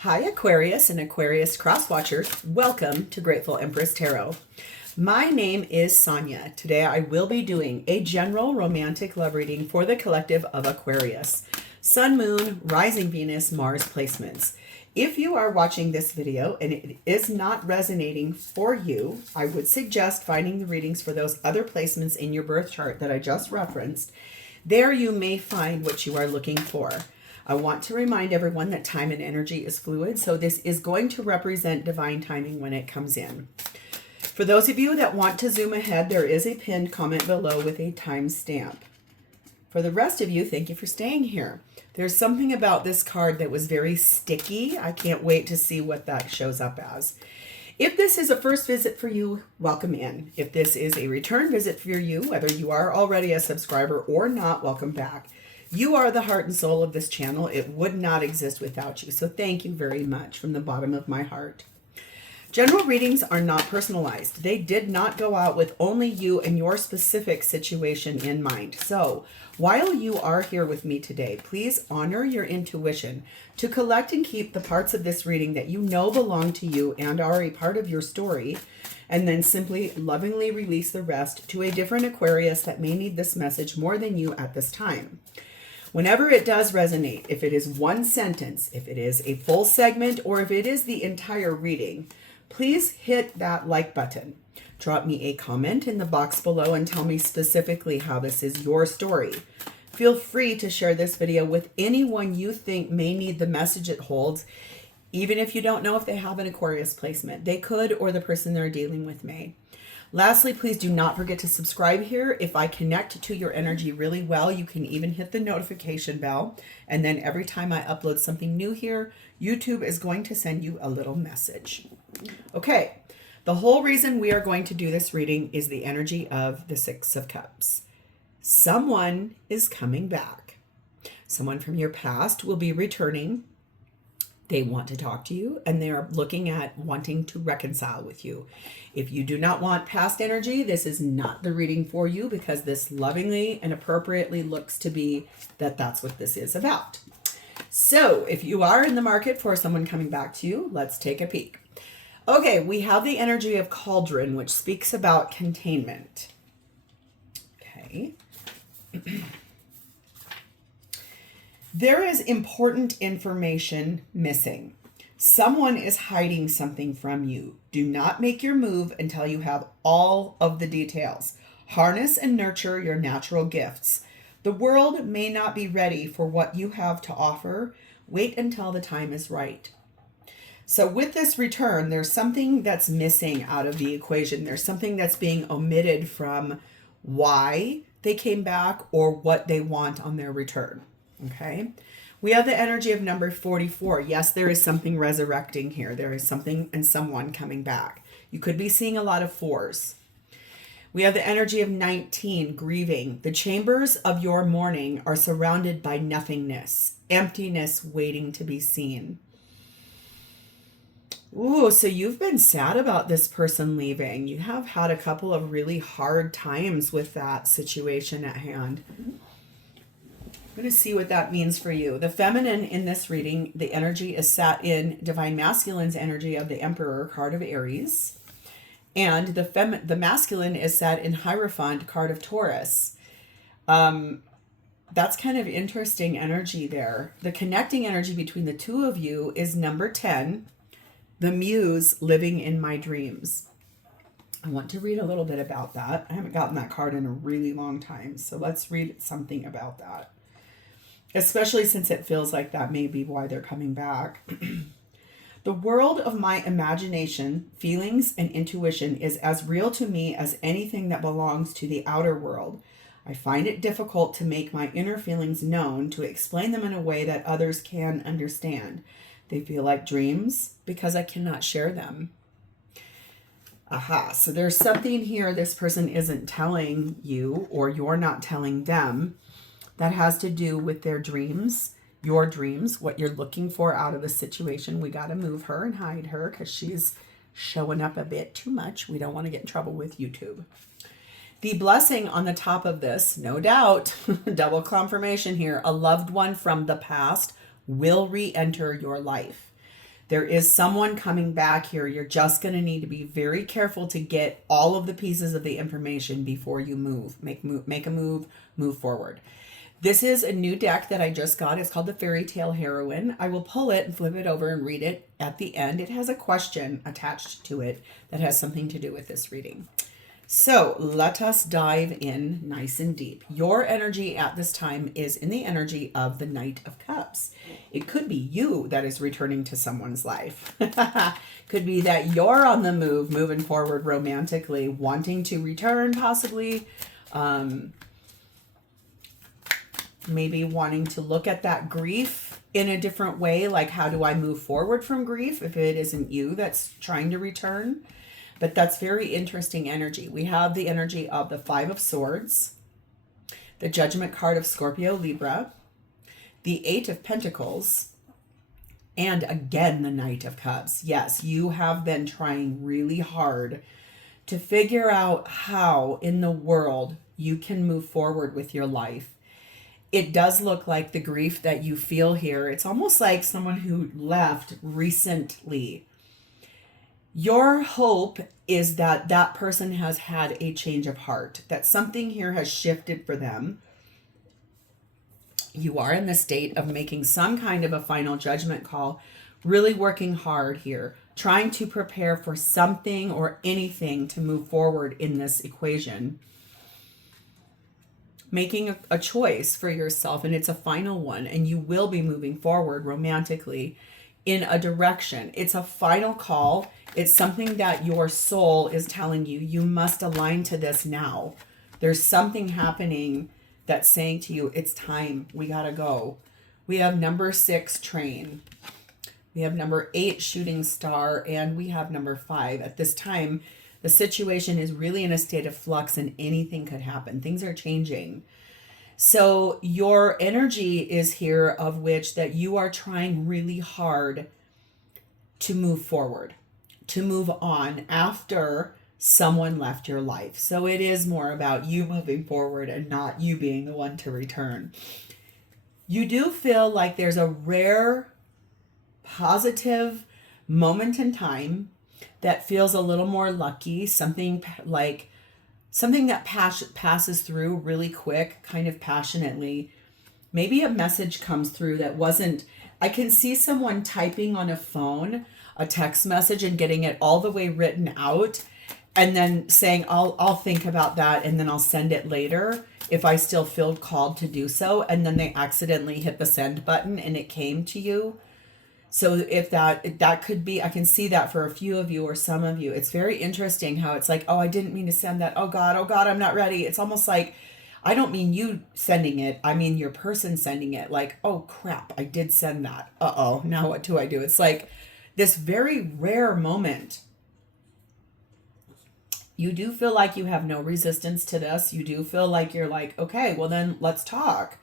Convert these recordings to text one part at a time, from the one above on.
Hi Aquarius and Aquarius cross-watchers, welcome to Grateful Empress Tarot. My name is Sonia. Today I will be doing a general romantic love reading for the collective of Aquarius. Sun, Moon, Rising Venus, Mars placements. If you are watching this video and it is not resonating for you, I would suggest finding the readings for those other placements in your birth chart that I just referenced. There you may find what you are looking for. I want to remind everyone that time and energy is fluid, so this is going to represent divine timing when it comes in. For those of you that want to zoom ahead, there is a pinned comment below with a timestamp. For the rest of you, thank you for staying here. There's something about this card that was very sticky. I can't wait to see what that shows up as. If this is a first visit for you, welcome in. If this is a return visit for you, whether you are already a subscriber or not, welcome back. You are the heart and soul of this channel. It would not exist without you. So thank you very much from the bottom of my heart. General readings are not personalized. They did not go out with only you and your specific situation in mind. So while you are here with me today, please honor your intuition to collect and keep the parts of this reading that you know belong to you and are a part of your story, and then simply lovingly release the rest to a different Aquarius that may need this message more than you at this time. Whenever it does resonate, if it is one sentence, if it is a full segment, or if it is the entire reading, please hit that like button. Drop me a comment in the box below and tell me specifically how this is your story. Feel free to share this video with anyone you think may need the message it holds, even if you don't know if they have an Aquarius placement. They could, or the person they're dealing with may. Lastly, please do not forget to subscribe here. If I connect to your energy really well, you can even hit the notification bell. And then every time I upload something new here, YouTube is going to send you a little message. Okay, the whole reason we are going to do this reading is the energy of the Six of Cups. Someone is coming back. Someone from your past will be returning. They want to talk to you, and they are looking at wanting to reconcile with you. If you do not want past energy, this is not the reading for you, because this lovingly and appropriately looks to be that that's what this is about. So if you are in the market for someone coming back to you, let's take a peek. Okay, we have the energy of Cauldron, which speaks about containment. Okay. There is important information missing. Someone is hiding something from you. Do not make your move until you have all of the details. Harness and nurture your natural gifts. The world may not be ready for what you have to offer. Wait until the time is right. So with this return, there's something that's missing out of the equation. There's something that's being omitted from why they came back or what they want on their return. Okay, we have the energy of number 44. Yes, there is something resurrecting here. There is something and someone coming back. You could be seeing a lot of fours. We have the energy of 19, grieving. The chambers of your mourning are surrounded by nothingness, emptiness waiting to be seen. Ooh, so you've been sad about this person leaving. You have had a couple of really hard times with that situation at hand. I'm going to see what that means for you. The feminine in this reading, the energy is sat in Divine Masculine's energy of the Emperor, card of Aries. And the masculine is sat in Hierophant, card of Taurus. That's kind of interesting energy there. The connecting energy between the two of you is number 10, the Muse living in my dreams. I want to read a little bit about that. I haven't gotten that card in a really long time. So let's read something about that. Especially since it feels like that may be why they're coming back. The world of my imagination, feelings, and intuition is as real to me as anything that belongs to the outer world. I find it difficult to make my inner feelings known, to explain them in a way that others can understand. They feel like dreams because I cannot share them. Aha, so there's something here this person isn't telling you, or you're not telling them, that has to do with their dreams, your dreams, what you're looking for out of the situation. We got to move her and hide her because she's showing up a bit too much. We don't want to get in trouble with YouTube. The blessing on the top of this, no doubt, double confirmation here, a loved one from the past will re-enter your life. There is someone coming back here. You're just going to need to be very careful to get all of the pieces of the information before you move. Make a move, move forward. This is a new deck that I just got. It's called the Fairy Tale Heroine. I will pull it and flip it over and read it at the end. It has a question attached to it that has something to do with this reading. So let us dive in nice and deep. Your energy at this time is in the energy of the Knight of Cups. It could be you that is returning to someone's life. Could be that you're on the move, moving forward romantically, wanting to return possibly. Maybe wanting to look at that grief in a different way. Like, how do I move forward from grief if it isn't you that's trying to return? But that's very interesting energy. We have the energy of the Five of Swords, the Judgment card of Scorpio Libra, the Eight of Pentacles, and again, the Knight of Cups. Yes, you have been trying really hard to figure out how in the world you can move forward with your life. It does look like the grief that you feel here. It's almost like someone who left recently. Your hope is that that person has had a change of heart, that something here has shifted for them. You are in the state of making some kind of a final judgment call, really working hard here, trying to prepare for something or anything to move forward in this equation. Making a choice for yourself, and it's a final one, and you will be moving forward romantically in a direction. It's a final call. It's something that your soul is telling you, you must align to this now. There's something happening that's saying to you, it's time, we gotta go. We have number 6, train. We have number 8, shooting star, and we have number 5. At this time, the situation is really in a state of flux and anything could happen. Things are changing. So your energy is here of which that you are trying really hard to move forward, to move on after someone left your life. So it is more about you moving forward and not you being the one to return. You do feel like there's a rare positive moment in time that feels a little more lucky, something that passes through really quick, kind of passionately. Maybe a message comes through that wasn't, I can see someone typing on a phone, a text message and getting it all the way written out and then saying, I'll think about that and then I'll send it later if I still feel called to do so. And then they accidentally hit the send button and it came to you. So if that could be, I can see that for a few of you or some of you. It's very interesting how it's like, oh, I didn't mean to send that. Oh God, I'm not ready. It's almost like, I don't mean you sending it. I mean your person sending it. Like, oh crap, I did send that. Uh-oh, now what do I do? It's like this very rare moment. You do feel like you have no resistance to this. You do feel like you're like, okay, well then let's talk.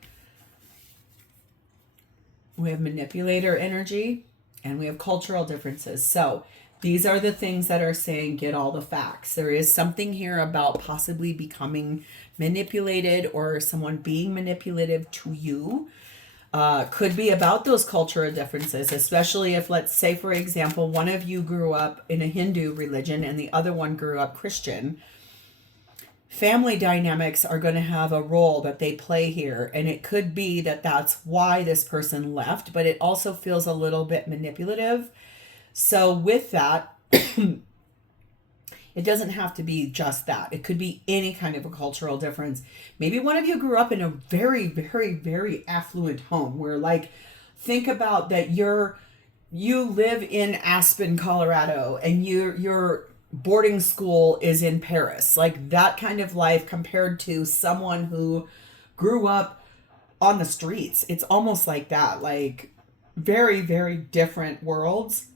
We have manipulator energy and we have cultural differences. So these are the things that are saying get all the facts. There is something here about possibly becoming manipulated or someone being manipulative to you. Could be about those cultural differences, especially if, let's say, for example, one of you grew up in a Hindu religion and the other one grew up Christian. Family dynamics are going to have a role that they play here. And it could be that that's why this person left, but it also feels a little bit manipulative. So with that, it doesn't have to be just that. It could be any kind of a cultural difference. Maybe one of you grew up in a very, very, very affluent home where, like, think about that you live in Aspen, Colorado, and your boarding school is in Paris. Like that kind of life compared to someone who grew up on the streets. It's almost like that, like very, very different worlds.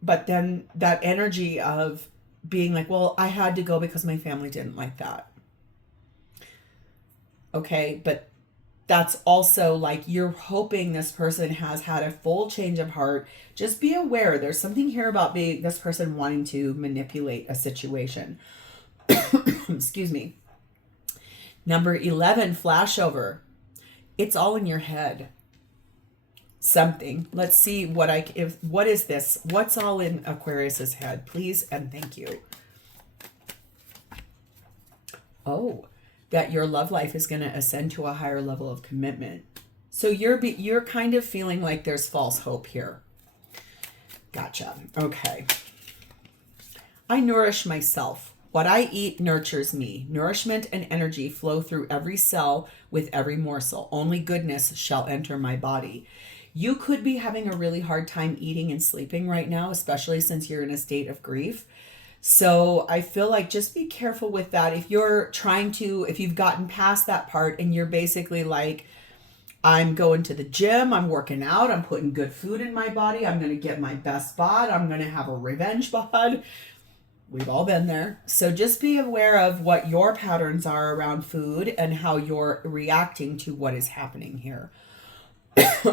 But then that energy of being like, well, I had to go because my family didn't like that. Okay, but that's also like you're hoping this person has had a full change of heart. Just be aware. There's something here about being this person wanting to manipulate a situation. Excuse me. Number 11, flashover. It's all in your head. something. Let's see what what is this? What's all in Aquarius's head? Please and thank you. Oh, that your love life is going to ascend to a higher level of commitment. So you're kind of feeling like there's false hope here. Gotcha. Okay. I nourish myself. What I eat nurtures me. Nourishment and energy flow through every cell with every morsel. Only goodness shall enter my body. You could be having a really hard time eating and sleeping right now, especially since you're in a state of grief. So I feel like just be careful with that. If you've gotten past that part and you're basically like, I'm going to the gym, I'm working out, I'm putting good food in my body, I'm going to get my best bod, I'm going to have a revenge bod. We've all been there. So just be aware of what your patterns are around food and how you're reacting to what is happening here.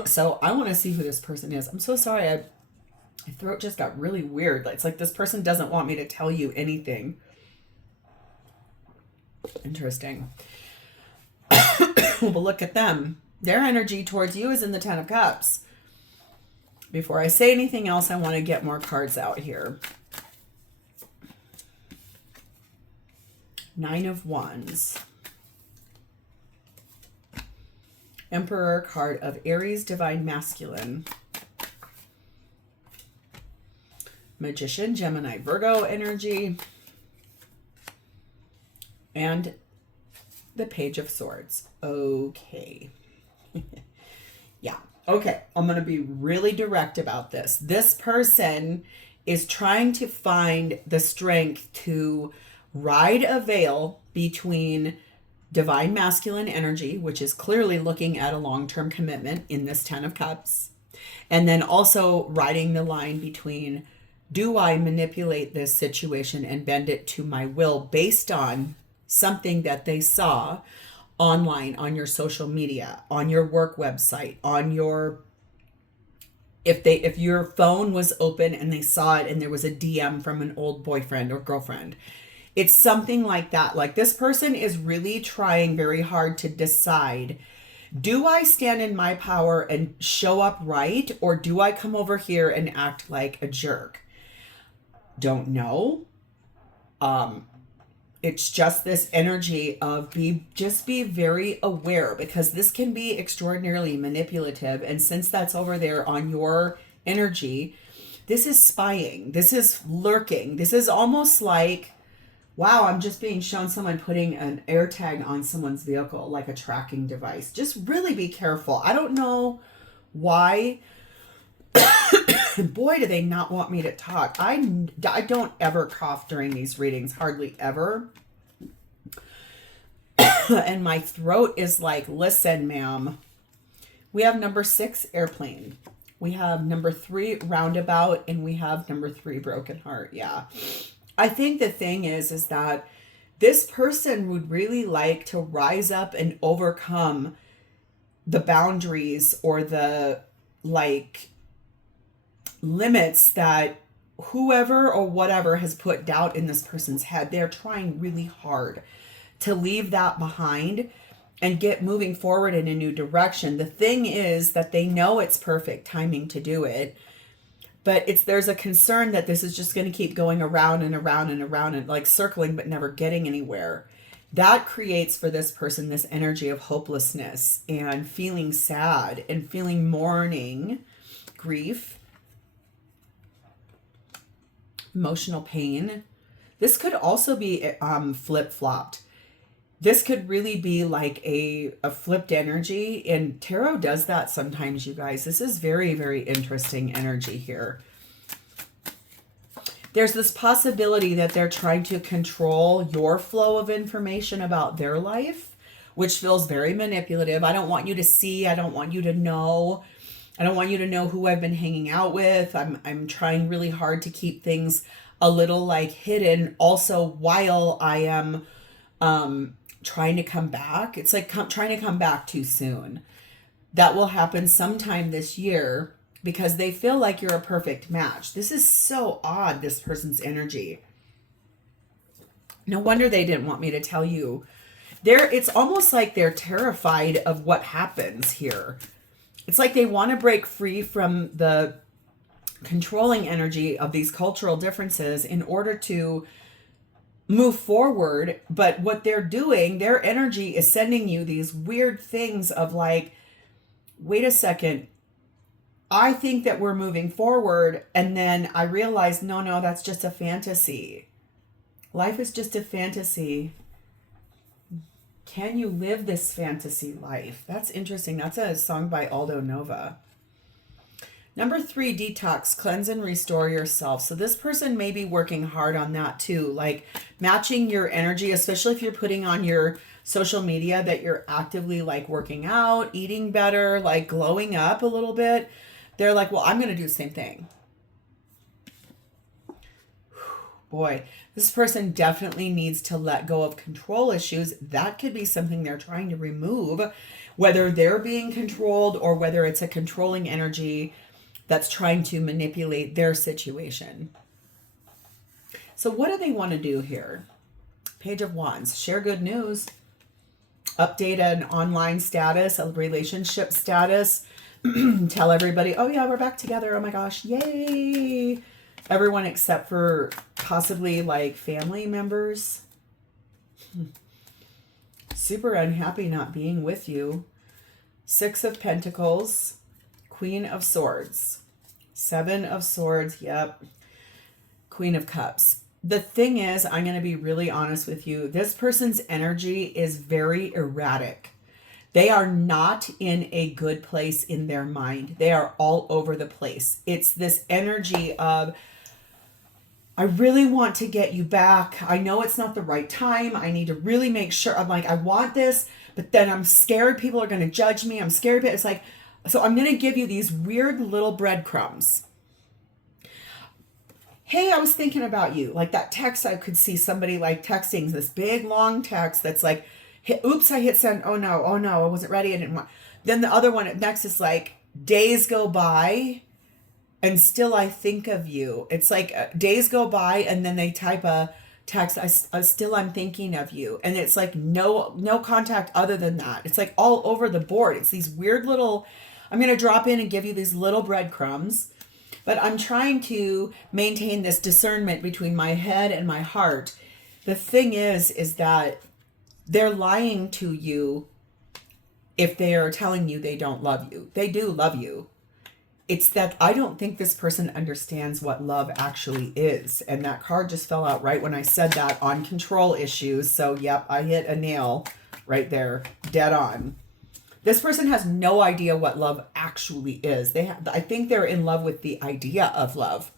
So I want to see who this person is. I'm so sorry. My throat just got really weird. It's like this person doesn't want me to tell you anything. Interesting. But look at them. Their energy towards you is in the Ten of Cups. Before I say anything else, I want to get more cards out here. Nine of Wands. Emperor card of Aries, Divine Masculine. Magician, Gemini, Virgo energy. And the Page of Swords. Okay. Yeah. Okay. I'm going to be really direct about this. This person is trying to find the strength to ride a veil between Divine Masculine energy, which is clearly looking at a long-term commitment in this Ten of Cups, and then also riding the line between, do I manipulate this situation and bend it to my will based on something that they saw online, on your social media, on your work website, on your, if your phone was open and they saw it and there was a DM from an old boyfriend or girlfriend. It's something like that. Like this person is really trying very hard to decide, do I stand in my power and show up right? Or do I come over here and act like a jerk? Don't know. It's just this energy of just be very aware, because this can be extraordinarily manipulative. And since that's over there on your energy, this is spying. This is lurking. This is almost like, wow, I'm just being shown someone putting an air tag on someone's vehicle, like a tracking device. Just really be careful. I don't know why. Boy, do they not want me to talk. I don't ever cough during these readings, hardly ever. And my throat is like, listen, ma'am. We have number 6, airplane. We have number 3, roundabout. And we have number 3, broken heart. Yeah. I think the thing is that this person would really like to rise up and overcome the boundaries or the limits that whoever or whatever has put doubt in this person's head. They're trying really hard to leave that behind and get moving forward in a new direction. The thing is that they know it's perfect timing to do it. But there's a concern that this is just going to keep going around and around and around and like circling, but never getting anywhere. That creates for this person this energy of hopelessness and feeling sad and feeling mourning, grief, emotional pain. This could also be flip-flopped. This could really be like a flipped energy, and tarot does that sometimes, you guys. This is very, very interesting energy here. There's this possibility that they're trying to control your flow of information about their life, which feels very manipulative. I don't want you to see. I don't want you to know. I don't want you to know who I've been hanging out with. I'm trying really hard to keep things a little like hidden also while I am trying to come back. It's like trying to come back too soon. That will happen sometime this year because they feel like you're a perfect match. This is so odd, this person's energy. No wonder they didn't want me to tell you. It's almost like they're terrified of what happens here. It's like they want to break free from the controlling energy of these cultural differences in order to move forward. But what they're doing, their energy is sending you these weird things of like, wait a second, I think that we're moving forward. And then I realize, no, that's just a fantasy. Life is just a fantasy. Can you live this fantasy life? That's interesting. That's a song by Aldo Nova. Number 3, detox, cleanse and restore yourself. So this person may be working hard on that too, like matching your energy, especially if you're putting on your social media that you're actively like working out, eating better, like glowing up a little bit. They're like, well, I'm going to do the same thing. Boy, this person definitely needs to let go of control issues. That could be something they're trying to remove, whether they're being controlled or whether it's a controlling energy that's trying to manipulate their situation. So what do they want to do here? Page of Wands, share good news, update an online status, a relationship status, tell everybody, oh yeah, we're back together. Oh my gosh, yay. Everyone except for possibly like family members. Super unhappy not being with you. 6 of Pentacles, Queen of Swords, 7 of Swords, yep, Queen of Cups. The thing is, I'm going to be really honest with you. This person's energy is very erratic. They are not in a good place in their mind. They are all over the place. It's this energy of, I really want to get you back. I know it's not the right time. I need to really make sure. I'm like, I want this, but then I'm scared people are going to judge me. I'm scared. It's like, so I'm going to give you these weird little breadcrumbs. Hey, I was thinking about you. Like that text, I could see somebody like texting this big long text that's like, oops, I hit send. Oh no, I wasn't ready. I didn't want. Then the other one next is like, days go by and still I think of you. It's like days go by and then they type a text, I'm thinking of you. And it's like no contact other than that. It's like all over the board. It's these weird little, I'm going to drop in and give you these little breadcrumbs. But I'm trying to maintain this discernment between my head and my heart. The thing is that they're lying to you if they are telling you they don't love you. They do love you. It's that I don't think this person understands what love actually is. And that card just fell out right when I said that on control issues. So, yep, I hit a nail right there, dead on. This person has no idea what love actually is. I think they're in love with the idea of love.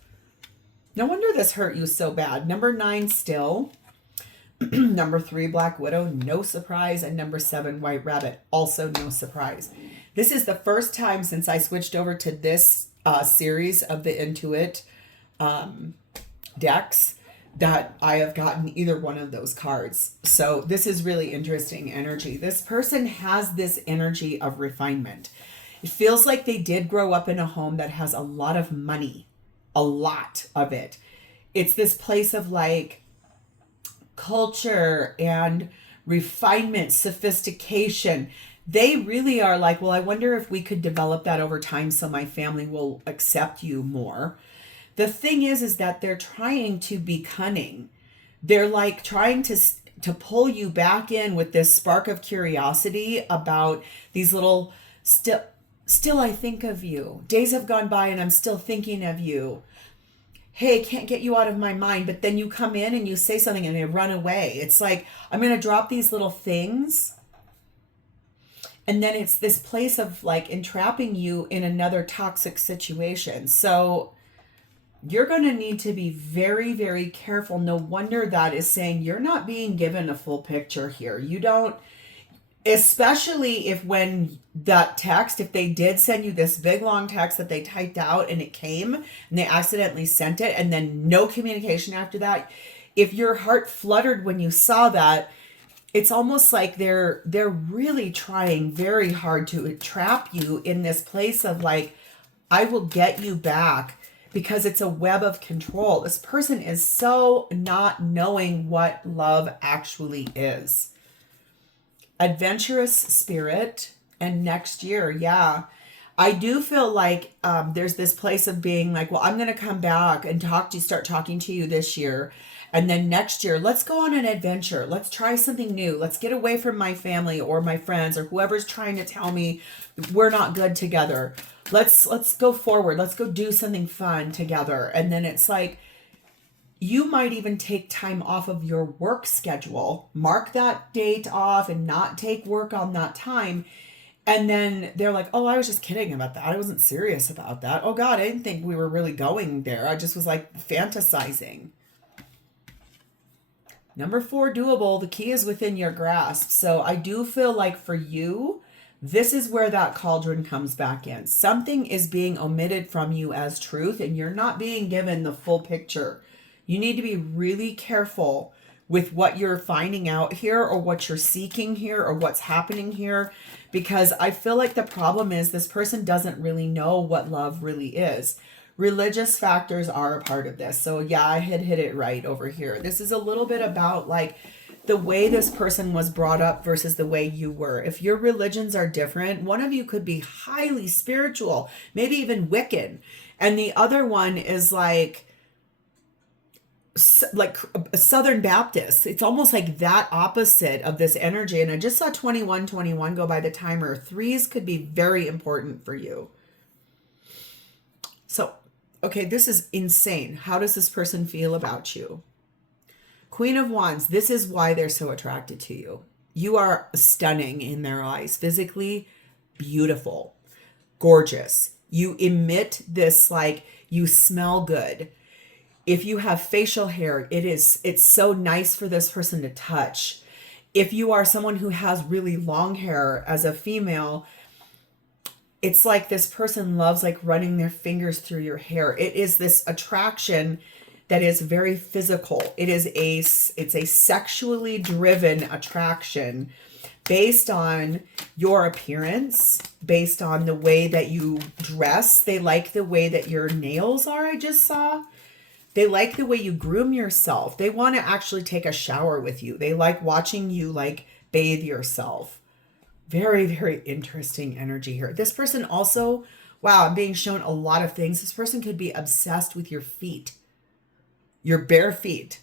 No wonder this hurt you so bad. Number 9, still. Number 3, Black Widow, no surprise. And number 7, White Rabbit, also no surprise. This is the first time since I switched over to this series of the Intuit decks that I have gotten either one of those cards. So this is really interesting energy. This person has this energy of refinement. It feels like they did grow up in a home that has a lot of money, a lot of it. It's this place of like culture and refinement, sophistication. They really are like, well, I wonder if we could develop that over time so my family will accept you more. The thing is that they're trying to be cunning. They're like trying to pull you back in with this spark of curiosity about these little, still I think of you. Days have gone by and I'm still thinking of you. Hey, can't get you out of my mind. But then you come in and you say something and they run away. It's like, I'm going to drop these little things. And then it's this place of like entrapping you in another toxic situation. So you're going to need to be very, very careful. No wonder that is saying you're not being given a full picture here. You don't, especially if when that text, if they did send you this big long text that they typed out and it came and they accidentally sent it and then no communication after that. If your heart fluttered when you saw that, it's almost like they're really trying very hard to trap you in this place of like, I will get you back. Because it's a web of control. This person is so not knowing what love actually is. Adventurous spirit and next year, yeah. I do feel like there's this place of being like, well, I'm going to come back and start talking to you this year. And then next year, let's go on an adventure. Let's try something new. Let's get away from my family or my friends or whoever's trying to tell me we're not good together. Let's go forward. Let's go do something fun together. And then it's like, you might even take time off of your work schedule, mark that date off and not take work on that time. And then they're like, oh, I was just kidding about that. I wasn't serious about that. Oh God, I didn't think we were really going there. I just was like fantasizing. Number 4, doable. The key is within your grasp. So I do feel like for you, this is where that cauldron comes back in. Something is being omitted from you as truth, and you're not being given the full picture. You need to be really careful with what you're finding out here or what you're seeking here or what's happening here, because I feel like the problem is this person doesn't really know what love really is. Religious factors are a part of this. So yeah, I had hit it right over here. This is a little bit about like the way this person was brought up versus the way you were. If your religions are different, one of you could be highly spiritual, maybe even Wiccan, and the other one is like a Southern Baptist. It's almost like that opposite of this energy. And I just saw 2121 go by the timer. 3s could be very important for you. So, okay, this is insane. How does this person feel about you? Queen of Wands, this is why they're so attracted to you. You are stunning in their eyes, physically beautiful, gorgeous. You emit this, like, you smell good. If you have facial hair, it's so nice for this person to touch. If you are someone who has really long hair as a female, it's like this person loves like running their fingers through your hair. It is this attraction that is very physical. It's a sexually driven attraction based on your appearance, based on the way that you dress. They like the way that your nails are, I just saw. They like the way you groom yourself. They want to actually take a shower with you. They like watching you like bathe yourself. Very, very interesting energy here. This person also, wow, I'm being shown a lot of things. This person could be obsessed with your feet, your bare feet.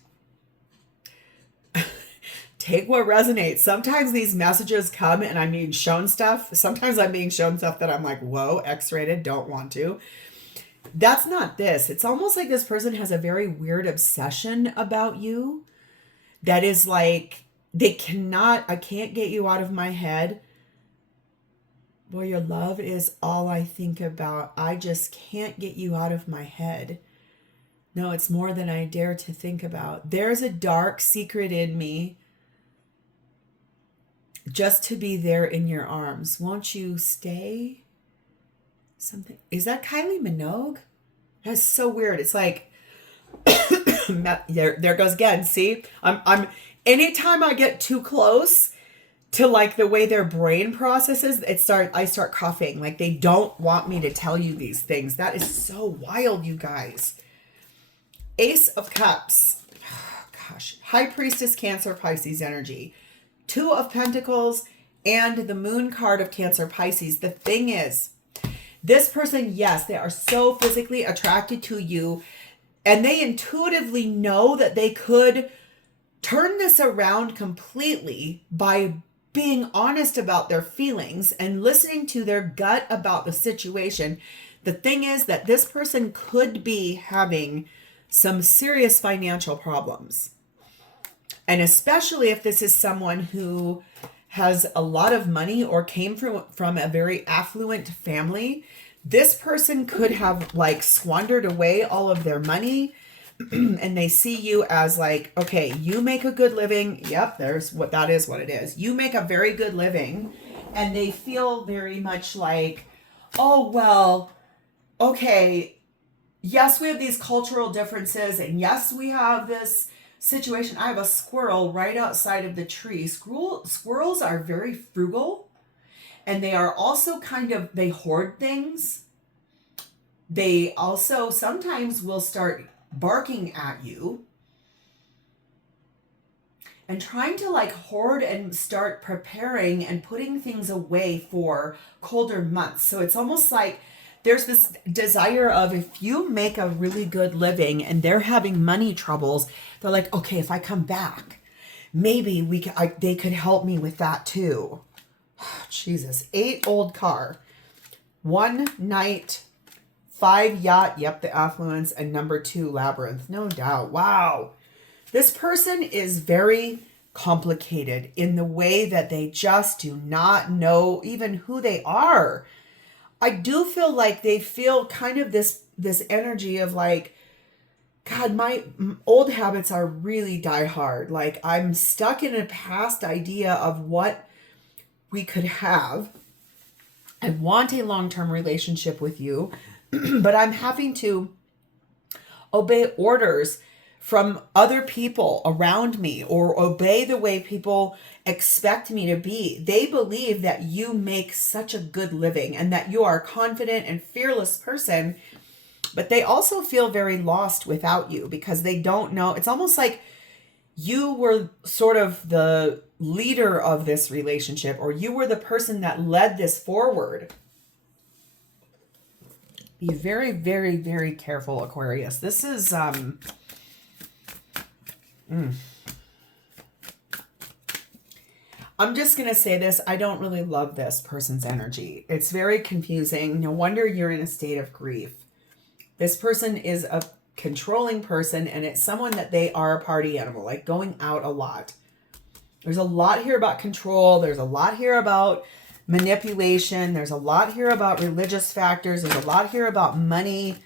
Take what resonates. Sometimes these messages come and I'm being shown stuff. Sometimes I'm being shown stuff that I'm like, whoa, X-rated, don't want to. That's not this. It's almost like this person has a very weird obsession about you that is like, I can't get you out of my head. Boy, your love is all I think about. I just can't get you out of my head. No, it's more than I dare to think about. There's a dark secret in me just to be there in your arms. Won't you stay? Something. Is that Kylie Minogue? That's so weird. It's like there goes again. See, I'm anytime I get too close to like the way their brain processes, I start coughing. Like they don't want me to tell you these things. That is so wild, you guys. Ace of Cups. Oh, gosh. High Priestess, Cancer, Pisces energy. 2 of Pentacles and the Moon card of Cancer, Pisces. The thing is, this person, yes, they are so physically attracted to you and they intuitively know that they could turn this around completely by being honest about their feelings and listening to their gut about the situation. The thing is that this person could be having some serious financial problems. And especially if this is someone who has a lot of money or came from a very affluent family, this person could have like squandered away all of their money and they see you as like, okay, you make a good living. Yep, that is what it is. You make a very good living. And they feel very much like, oh, well, okay, yes, we have these cultural differences and yes, we have this situation. I have a squirrel right outside of the tree. Squirrels are very frugal and they are also they hoard things. They also sometimes will start barking at you. and trying to like hoard and start preparing and putting things away for colder months. So it's almost like there's this desire of, if you make a really good living and they're having money troubles, they're like, okay, if I come back, maybe they could help me with that too. Jesus. 8 old car, 1 knight, 5 yacht. Yep, the affluence, and number 2 labyrinth. No doubt. Wow. This person is very complicated in the way that they just do not know even who they are. I do feel like they feel kind of this energy of like, God, my old habits are really die hard. Like, I'm stuck in a past idea of what we could have. I want a long-term relationship with you, but I'm having to obey orders from other people around me, or obey the way people expect me to be. They believe that you make such a good living and that you are a confident and fearless person, but they also feel very lost without you because they don't know. It's almost like you were sort of the leader of this relationship, or you were the person that led this forward. Be very, very, very careful, Aquarius. This is, I'm just going to say this. I don't really love this person's energy. It's very confusing. No wonder you're in a state of grief. This person is a controlling person, and it's someone that they are a party animal, like going out a lot. There's a lot here about control. There's a lot here about manipulation. There's a lot here about religious factors. There's a lot here about money.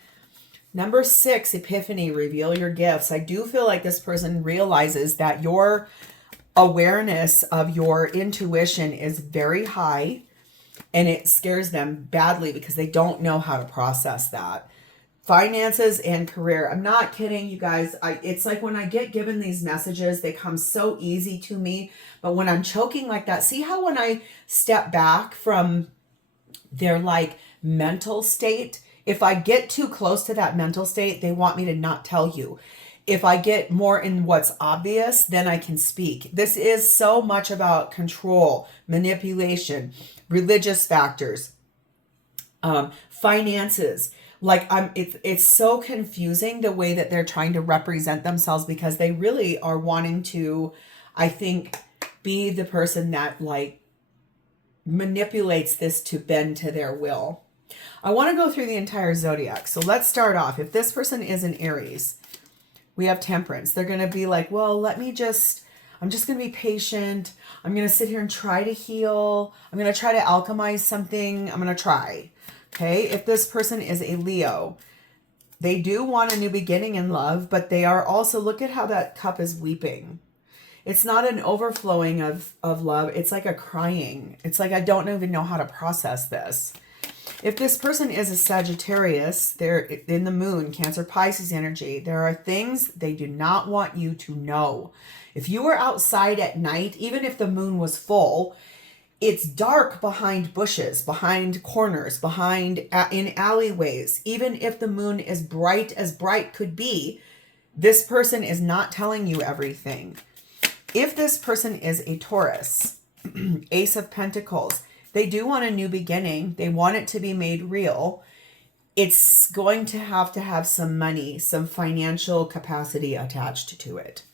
Number 6, Epiphany, reveal your gifts. I do feel like this person realizes that your awareness of your intuition is very high, and it scares them badly because they don't know how to process that. Finances and career. I'm not kidding, you guys. It's like when I get given these messages, they come so easy to me. But when I'm choking like that, see how when I step back from their like mental state, if I get too close to that mental state, they want me to not tell you. If I get more in what's obvious, then I can speak. This is so much about control, manipulation, religious factors, finances. Like it's so confusing the way that they're trying to represent themselves, because they really are wanting to, I think, be the person that like manipulates this to bend to their will. I want to go through the entire zodiac. So let's start off. If this person is an Aries, we have Temperance. They're going to be like, well, I'm just going to be patient. I'm going to sit here and try to heal. I'm going to try to alchemize something. I'm going to try. Okay. If this person is a Leo, they do want a new beginning in love, but they are also, look at how that cup is weeping. It's not an overflowing of love. It's like a crying. It's like, I don't even know how to process this. If this person is a Sagittarius, they're in the moon, Cancer, Pisces energy. There are things they do not want you to know. If you were outside at night, even if the moon was full, it's dark behind bushes, behind corners, in alleyways. Even if the moon is bright as bright could be, this person is not telling you everything. If this person is a Taurus, Ace of Pentacles, they do want a new beginning. They want it to be made real. It's going to have some money, some financial capacity attached to it.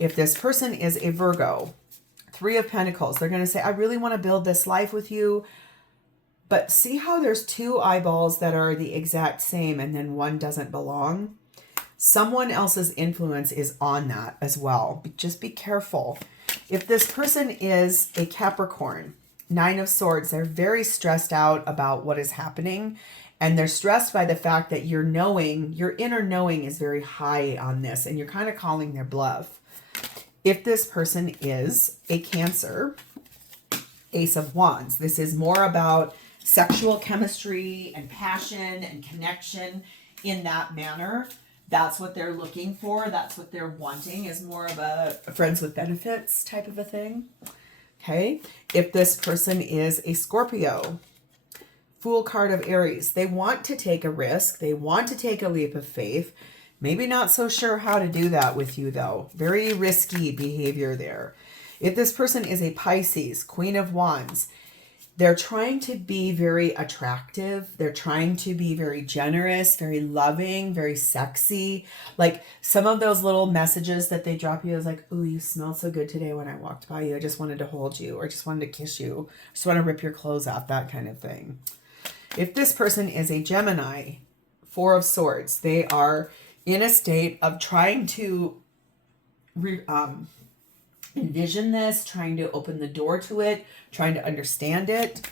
If this person is a Virgo, 3 of Pentacles, they're going to say, I really want to build this life with you. But see how there's 2 eyeballs that are the exact same and then one doesn't belong? Someone else's influence is on that as well. Just be careful. If this person is a Capricorn, 9 of Swords, they're very stressed out about what is happening. And they're stressed by the fact that your inner knowing is very high on this. And you're kind of calling their bluff. If this person is a Cancer, Ace of Wands, this is more about sexual chemistry and passion and connection in that manner. That's what they're looking for. That's what they're wanting, is more of a friends with benefits type of a thing. Okay. If this person is a Scorpio, Fool card of Aries, they want to take a risk. They want to take a leap of faith. Maybe not so sure how to do that with you, though. Very risky behavior there. If this person is a Pisces, Queen of Wands, they're trying to be very attractive. They're trying to be very generous, very loving, very sexy. Like some of those little messages that they drop you is like, "Ooh, you smelled so good today when I walked by you. I just wanted to hold you, or just wanted to kiss you. I just want to rip your clothes off," that kind of thing. If this person is a Gemini, Four of Swords, they are in a state of trying to envision this, trying to open the door to it, trying to understand it.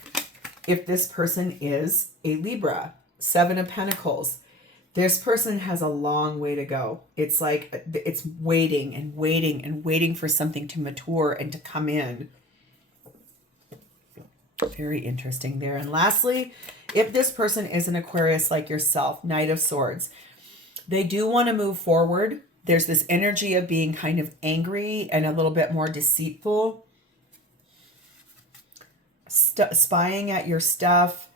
If this person is a Libra, Seven of Pentacles, this person has a long way to go. It's like it's waiting and waiting and waiting for something to mature and to come in. Very interesting there. And lastly, if this person is an Aquarius like yourself, Knight of Swords, they do want to move forward. There's this energy of being kind of angry and a little bit more deceitful. Spying at your stuff,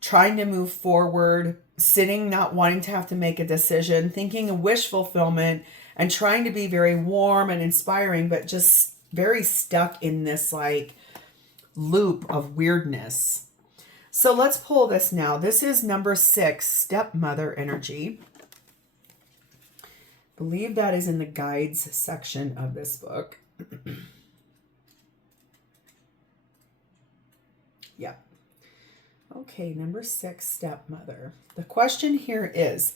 trying to move forward, sitting, not wanting to have to make a decision, thinking of wish fulfillment, and trying to be very warm and inspiring, but just very stuck in this like loop of weirdness. So let's pull this now. This is number 6, stepmother energy. I believe that is in the guides section of this book. Yeah. Okay, number 6, stepmother. The question here is,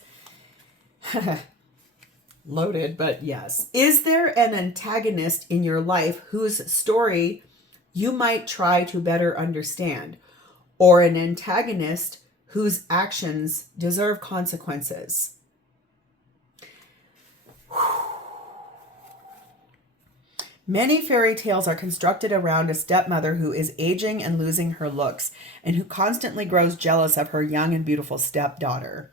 loaded, but yes. Is there an antagonist in your life whose story you might try to better understand, or an antagonist whose actions deserve consequences? Many fairy tales are constructed around a stepmother who is aging and losing her looks, and who constantly grows jealous of her young and beautiful stepdaughter.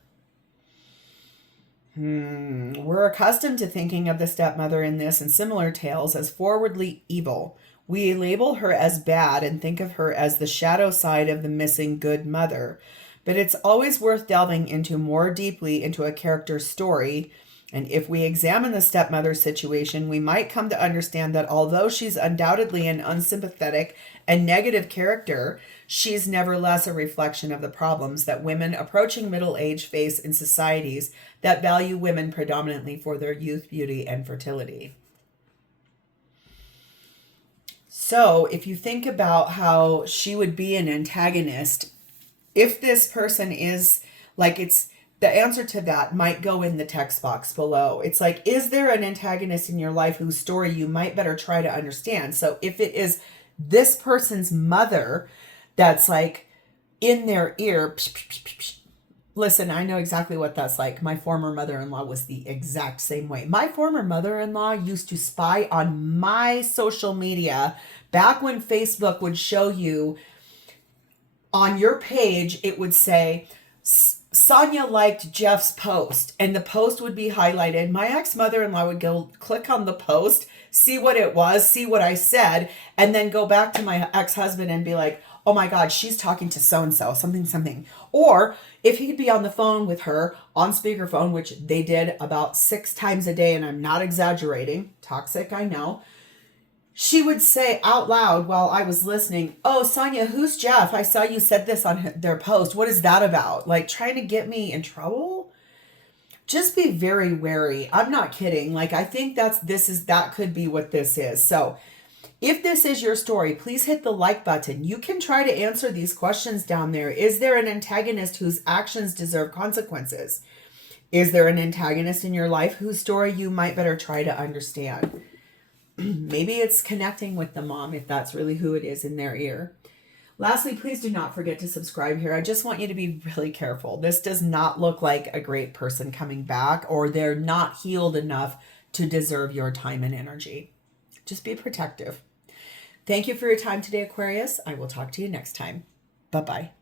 We're accustomed to thinking of the stepmother in this and similar tales as forwardly evil. We label her as bad and think of her as the shadow side of the missing good mother. But it's always worth delving into more deeply into a character's story. And if we examine the stepmother situation, we might come to understand that although she's undoubtedly an unsympathetic and negative character, she's nevertheless a reflection of the problems that women approaching middle age face in societies that value women predominantly for their youth, beauty, and fertility. So if you think about how she would be an antagonist, if this person is like, the answer to that might go in the text box below. It's like, is there an antagonist in your life whose story you might better try to understand? So if it is this person's mother that's like in their ear, psh, psh, psh, psh, listen, I know exactly what that's like. My former mother-in-law was the exact same way. My former mother-in-law used to spy on my social media back when Facebook would show you on your page, it would say, Sonia liked Jeff's post, and the post would be highlighted. My ex-mother-in-law would go click on the post, see what it was, see what I said, and then go back to my ex-husband and be like, oh my God, she's talking to so-and-so, something. Or if he'd be on the phone with her on speakerphone, which they did about 6 times a day, and I'm not exaggerating, toxic, I know, she would say out loud while I was listening, oh, Sonia, who's Jeff? I saw you said this on their post. What is that about? Like trying to get me in trouble? Just be very wary. I'm not kidding. Like, I think that could be what this is. So if this is your story, please hit the like button. You can try to answer these questions down there. Is there an antagonist whose actions deserve consequences? Is there an antagonist in your life whose story you might better try to understand? Maybe it's connecting with the mom, if that's really who it is in their ear. Lastly, please do not forget to subscribe here. I just want you to be really careful. This does not look like a great person coming back, or they're not healed enough to deserve your time and energy. Just be protective. Thank you for your time today, Aquarius. I will talk to you next time. Bye-bye.